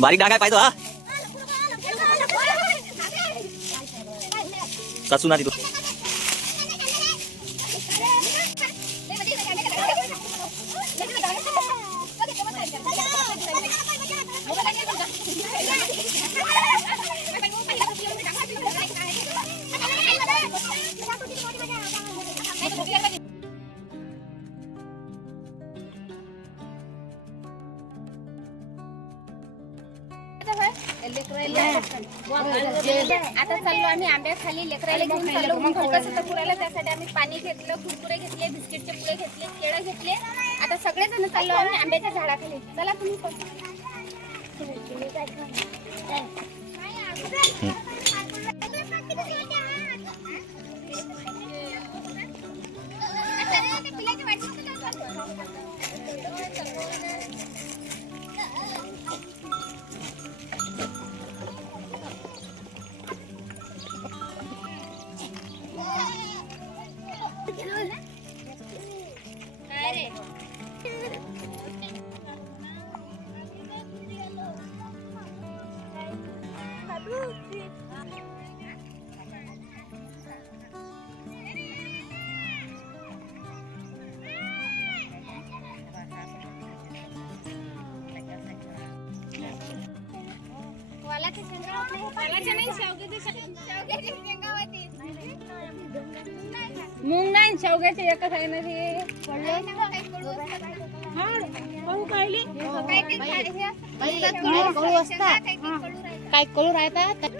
बारीक डाग आहे पाहिजे हा सासू ना तिथं आता चाललो आम्ही आंब्याखाली लेकरायला घेऊन चाललो कसं तर पुरायला त्यासाठी आम्ही पाणी घेतलं कुरकुरे घेतले बिस्किटचे पुडे घेतले केळं घेतले आता सगळेजण चाललो आम्ही आंब्याच्या झाडाखाली चला तुम्ही पण मूग नाही शेवग्याचे एकच आहे ना ते कळू असतात काय कळू राहतात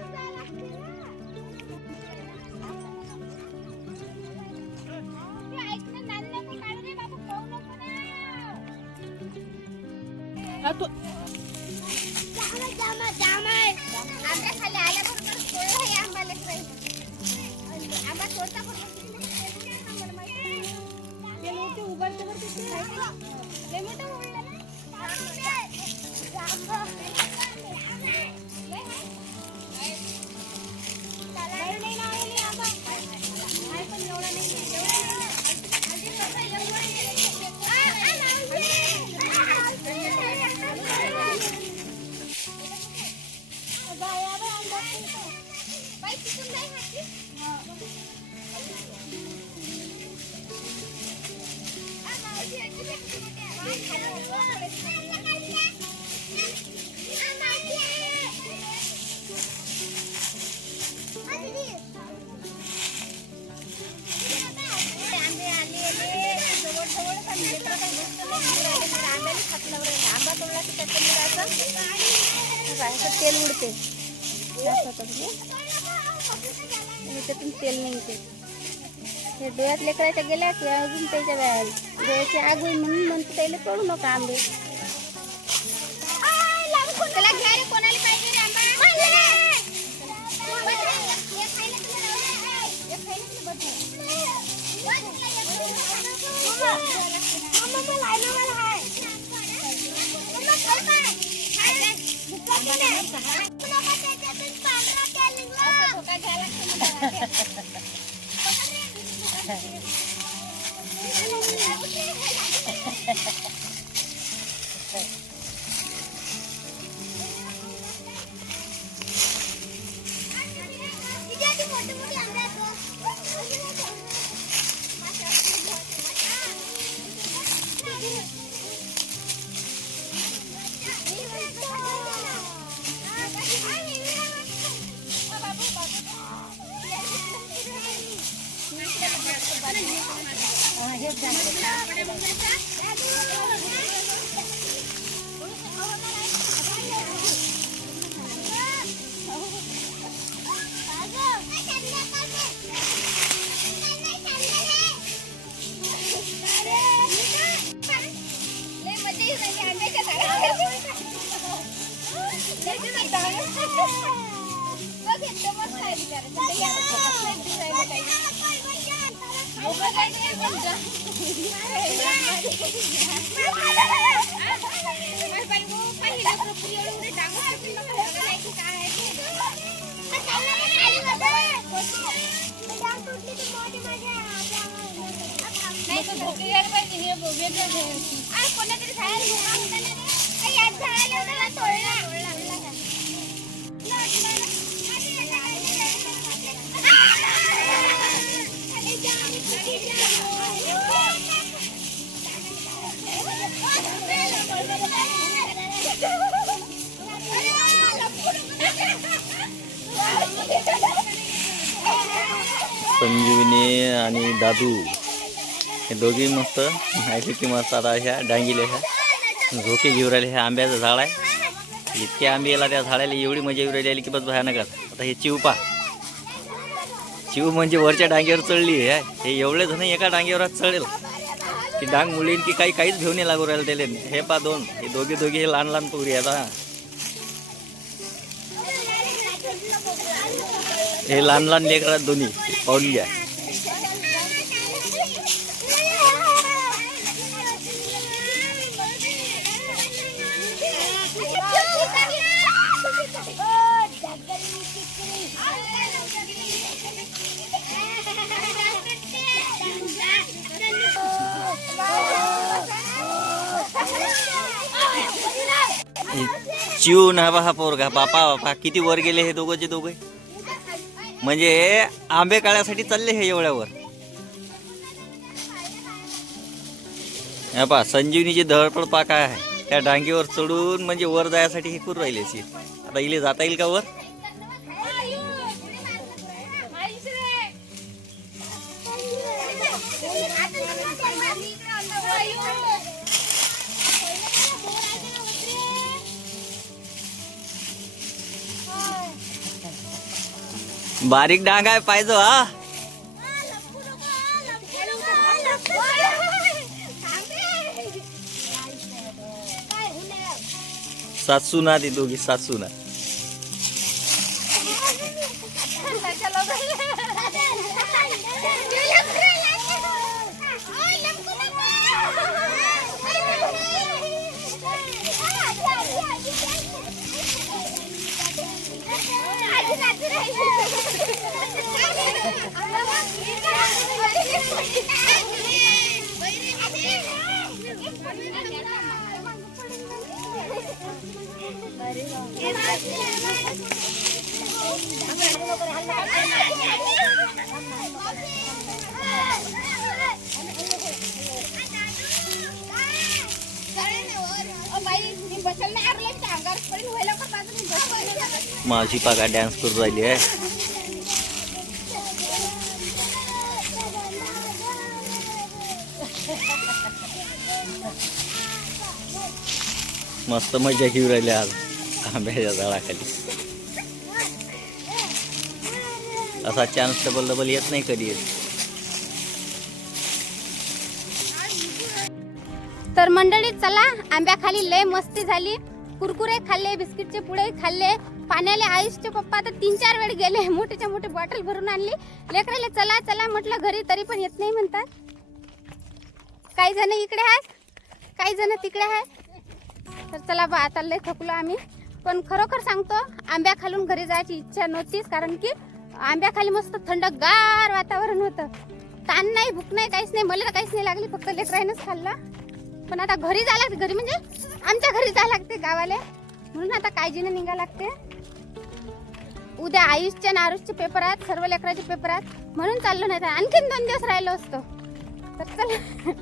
तेल उडते त्यातून तेल निघते हे डोळ्यात लेकराच्या गेल्या की अजून त्याच्या डोळ्याची आग होईल म्हणून म्हणतो त्याला कळू नका आंबे संजीवनी आणि दादू हे दोघी मस्त माहिती की मस्त आता ह्या डांगीला ह्या झोके घेऊन राहिले. ह्या आंब्याचं झाड आहे. इतके आंबे याला त्या झाडाला एवढी मजा येऊ राहिली की बस भयानकच. आता हे चिवपा चिव म्हणजे वरच्या डांगेवर चढली आहे. हे एवढे जण एका डांगेवर चढेल की डांग मुलीन की काहीच घेऊन नाही लागू राहिलं त्याला. हे पा दोन हे दोघे हे लहान लहान पोरी आता हे लहान लहान लेकरात दोन्ही पावली आहे. चिव ना हा पोरगा बापा बापा किती वर गेले हे दोघंचे दोघे. म्हणजे आंबे काढण्यासाठी चालले हे एवढ्यावर. पा संजीवनीची धडपड पा काय आहे त्या डांगीवर चढून म्हणजे वर जायसाठी हे करू राहिले. आता इले जाता येईल का वर. बारीक डांग आहे पाहिजे हा. सासू ना ती दोघी सासू ना. माझी पाका डान्स करून राहिली आहे. मस्त मजा घेऊ राहिली आज आंब्याच्या झाडाखाली. असा चान्स डबल येत नाही कधी. तर मंडळी चला आंब्याखाली लय मस्ती झाली. कुरकुरे खाल्ले, बिस्किटचे पुडे खाल्ले. पाण्याला आयुषचे पप्पा आता 3-4 वेळ गेले. मोठीच्या मोठी बॉटल भरून आणली. लेकराले चला चला म्हटलं घरी तरी पण येत नाही म्हणतात. काही जण इकडे आहेत, काही जण तिकडे आहेत. तर चला बा आता लय थकलो आम्ही. पण खरोखर सांगतो आंब्या खालून घरी जायची इच्छा नव्हतीच. कारण की आंब्याखाली मस्त थंडगार वातावरण होतं. ताण नाही, भूक नाही, काहीच नाही. मला काहीच नाही लागली, फक्त लेकराईनच खाल्लं. पण आता घरी जायला लागते. घरी म्हणजे आमच्या घरी जायला लागते गावाला. म्हणून आता काळजीने निघा लागते. उद्या आयुषचे आणि आरुषचे पेपर आहेत, सर्व लेकराचे पेपर आहेत. म्हणून चाललो नाही तर आणखीन 2 दिवस राहिलो असतो. तर चला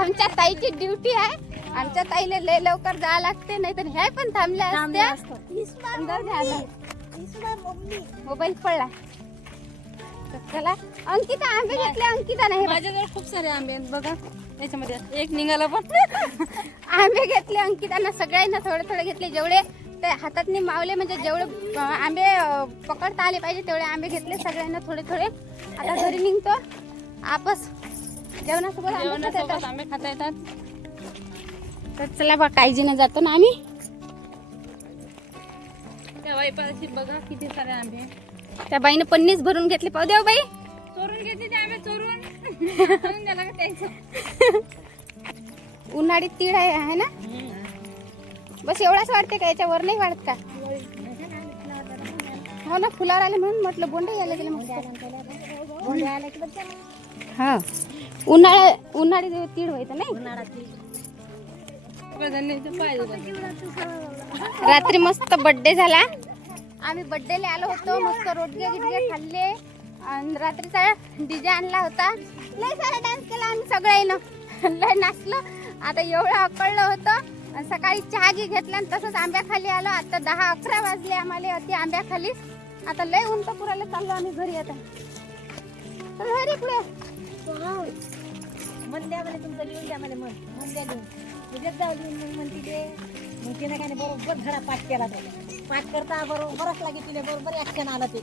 आमच्या ताईची ड्युटी आहे. आमच्या ताईला लय लवकर जायला लागते, नाही तर ह्या पण थांबल्या असत्या. मोबाईल पडला. तर चला अंकिता आंबे घेतले. अंकिता नाही, माझ्याजवळ खूप सारे आंबे आहेत बघा. याच्यामध्ये एक निघाला पण. आंबे घेतले अंकितांना सगळ्यांना थोडे थोडे घेतले. जेवढे ते हातात मावले म्हणजे जेवढे आंबे पकडता आले पाहिजे तेवढे आंबे घेतले सगळ्यांना थोडे थोडे. आता घरी निघतो. आपस जेवणासोबत आंबे खाता येतात. तर चला बा काळजीने जातो ना आम्ही. त्या वाईपाशी बघा किती सारे आंबे. त्या बाईने पन्नीस भरून घेतले. पाहू देव बाई चोरून घेतले ते आंबे चोरून. उन्हाळी तीळ आहे ना. बस एवढाच वाढते का, याच्यावर नाही वाढत का. हो ना, फुलावर आले म्हणून म्हटलं बोंडे यायला गेले मस्त. हा उन्हाळी तीळ व्हायचं नाही. रात्री मस्त बर्थडे झाला. आम्ही बर्थडेला आलो होतो. मस्त रोटगे गिटगे खाल्ले आणि रात्रीचा डीजे आणला होता. लय सारा डान्स केला आम्ही सगळ्यांना. लय नाचलो. आता एवढं अकळलं होतं. सकाळी चहा घेतला आणि तसंच आंब्याखाली आलो. आता 10-11 वाजले आम्हाला अति आंब्याखाली. आता लय ऊन पुराला चाललो आम्ही घरी. आता अरे पुढे मन द्या म्हणे तुमचं लिहून द्या म्हणे मन द्या लिहून तुझ्यात जाऊ लिहून मग म्हणते ते मग तिने काय नाही बरोबर धडा पाठ केला तो पाठ करता बरोबरच लागे तिने बरोबर ऍक्शन आलं ते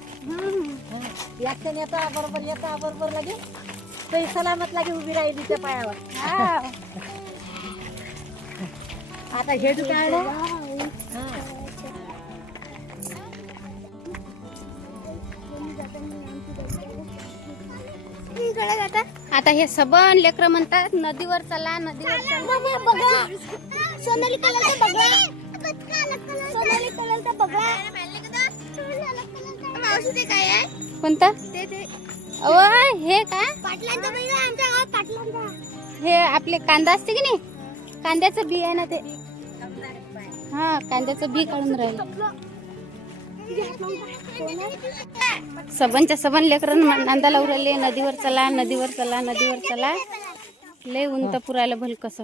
ऍक्शन येता बरोबर लागे ते सलामत लागे उभी राहिली त्या पायावर आता हे काय आता हे सबन लेकर म्हणतात नदीवर चला नदीवर चला बघा सोनाली कलरचा बघा सोनाली कलरचा बघा मावशी ते काय आहे कोणता ते हे का पाटलांचा बैल आमच्या गावात पाटलांचा हे आपले कांदा असते की नाही कांद्याचं बी आहे ना ते हा कांद्याचं बी काढून राहिलं सबनच्या सबन लेकरं नांदाला उरले नदीवर चला नदीवर चला नदीवर चला लय उंत पुरायला भल कसं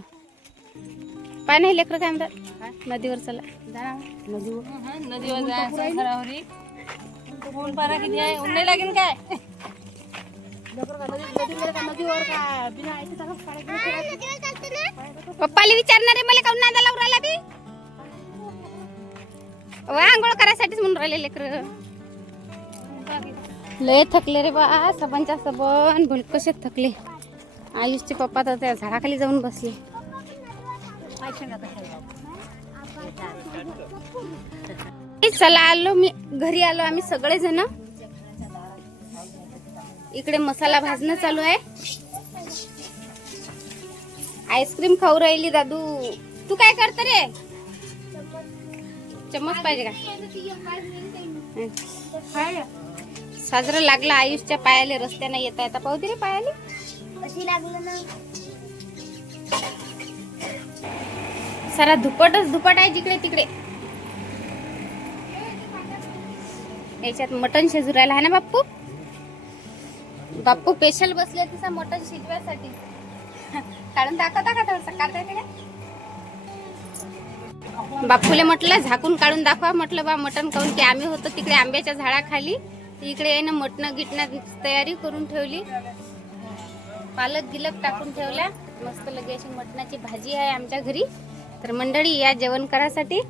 पाय नाही लेकरं काय म्हणतात नदीवर चला नदीवर जायचं घरावरी ऊन पारा किती आहे ऊन नाही लागेल काय पप्पाला विचारणार आहे मला काऊन नांदाला उरायला बी आंघोळ करायसाठीच म्हणून राहिले लेकर लय थकले रे बा सबनच्या सबन भूल कसे थकले आयुषचे पप्पा तर त्या झाडाखाली जाऊन बसले चला आलो मी घरी आलो आम्ही सगळे जण इकडे मसाला भाजणं चालू आहे आईस्क्रीम खाऊ राहिली दादू तू काय करत रे चम्मच पाहिजे का साजरं लागला आयुषच्या पायाले रस्त्याने येता येता पाहू दे रे पायाले कशी लागलं ना सारा धुपटच धुपट आहे जिकडे तिकडे याच्यात मटण शिजवायला आहे ना बाप्पू बाप्पू स्पेशल बसले तिचा मटण शिजवायसाठी काढून दाखवता का थोडस काढता येते का बाप्पूले म्हटलं झाकून काढून दाखवा म्हटलं बा मटण काढून की आम्ही होतो तिकडे आंब्याच्या झाडाखाली इकडे आहे ना मटण गिटण तयारी करून ठेवली पालक गिलक टाकून ठेवल्या मस्त लगे अशी मटणाची भाजी आहे आमच्या घरी तर मंडळी या जेवण करायसाठी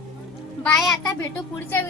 बाय आता भेटू पुढच्या